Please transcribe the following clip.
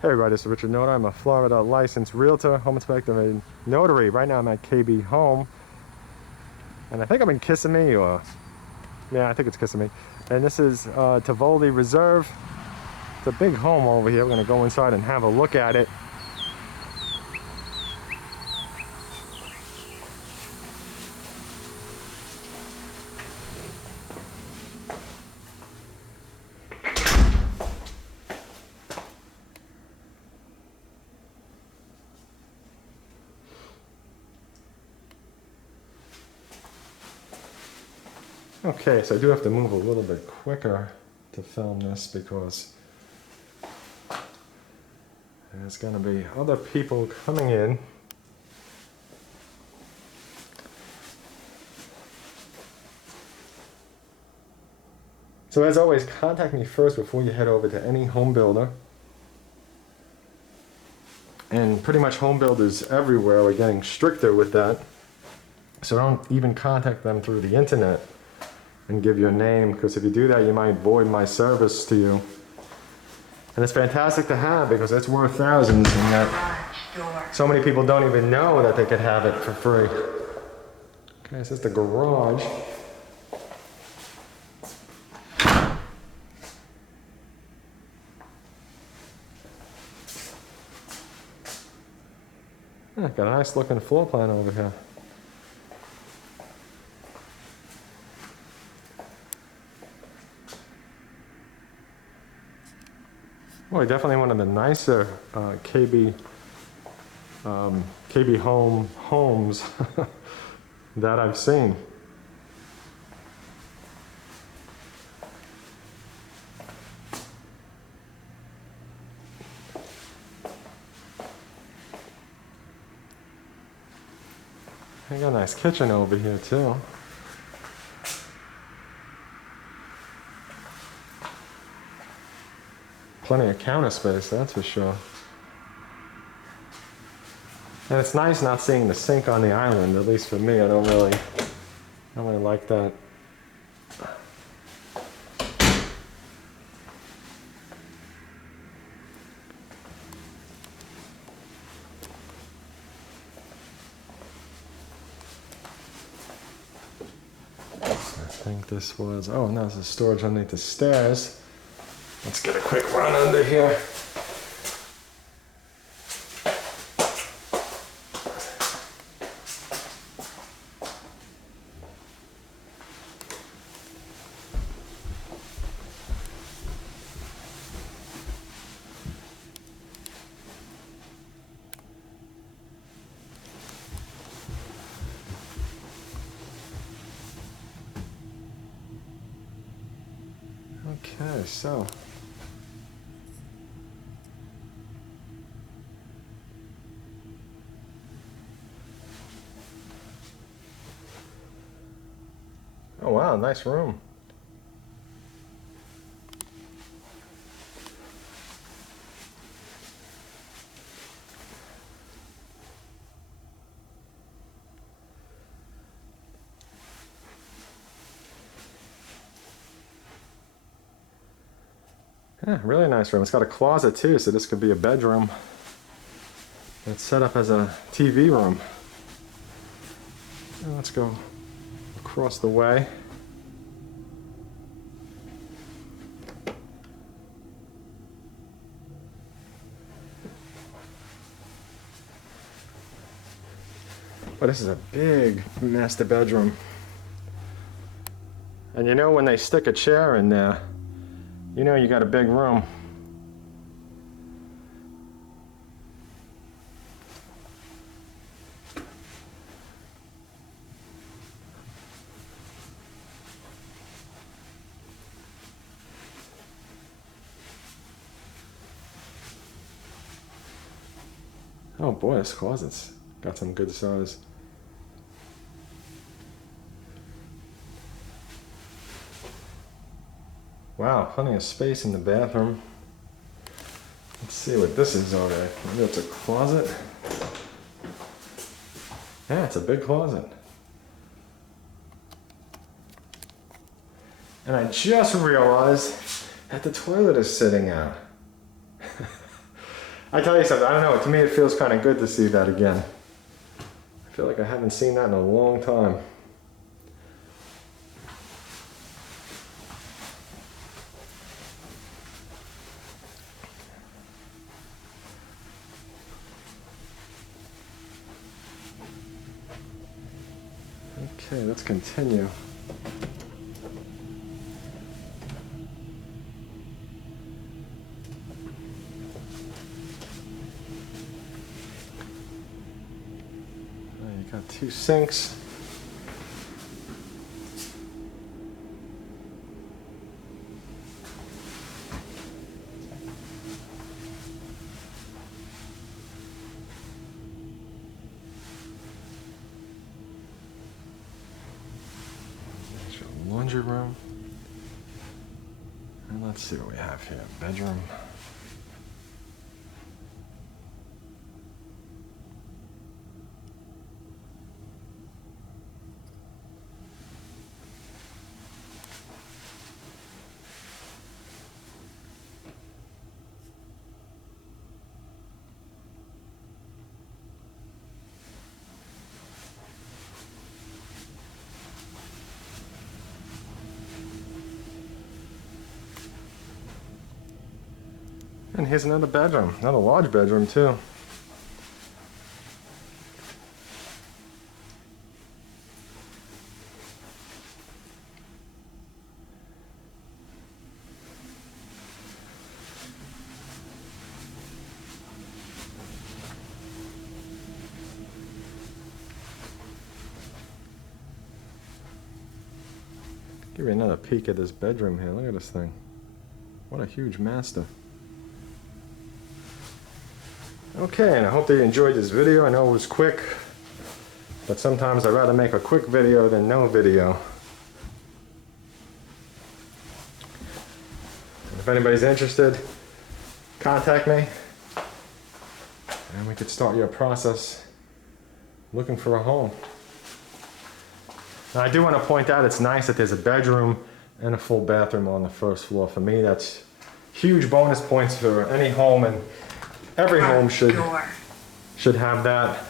Hey everybody, this is Richard Nona. I'm a Florida licensed realtor, home inspector, and notary. Right now I'm at KB Home, and I think I'm in Kissimmee, or yeah, I think it's Kissimmee. And this is Tivoli Reserve. It's a big home over here. We're gonna go inside and have a look at it. Okay, so I do have to move a little bit quicker to film this because there's going to be other people coming in. So as always, contact me first before you head over to any home builder. And pretty much home builders everywhere are getting stricter with that. So don't even contact them through the internet and give your name, because if you do that, you might void my service to you. And it's fantastic to have because it's worth thousands, and that so many people don't even know that they could have it for free. Okay, this is the garage. Yeah, got a nice looking floor plan over here. Well, definitely one of the nicer KB homes that I've seen. I got a nice kitchen over here too. Plenty of counter space, that's for sure. And it's nice not seeing the sink on the island, at least for me. I don't really like that. I think this was, oh no, this is storage underneath the stairs. Let's get a quick run under here. Okay, so oh wow, nice room. Yeah, really nice room. It's got a closet too, so this could be a bedroom. It's set up as a TV room. And let's go across the way. But this is a big master bedroom. And you know when they stick a chair in there, you know you got a big room. Oh boy, this closet's got some good size. Wow, plenty of space in the bathroom. Let's see what this is over there. Maybe it's a closet. Yeah, it's a big closet. And I just realized that the toilet is sitting out. I tell you something, I don't know, to me it feels kind of good to see that again. I feel like I haven't seen that in a long time. Okay, let's continue. You got 2 sinks. There's your laundry room. And let's see what we have here. Bedroom. And here's another bedroom, another large bedroom too. Give you another peek at this bedroom here. Look at this thing. What a huge master. Okay, and I hope that you enjoyed this video. I know it was quick, but sometimes I'd rather make a quick video than no video. If anybody's interested, contact me, and we could start your process looking for a home. Now, I do want to point out it's nice that there's a bedroom and a full bathroom on the first floor. For me, that's huge bonus points for any home, and every home should have that.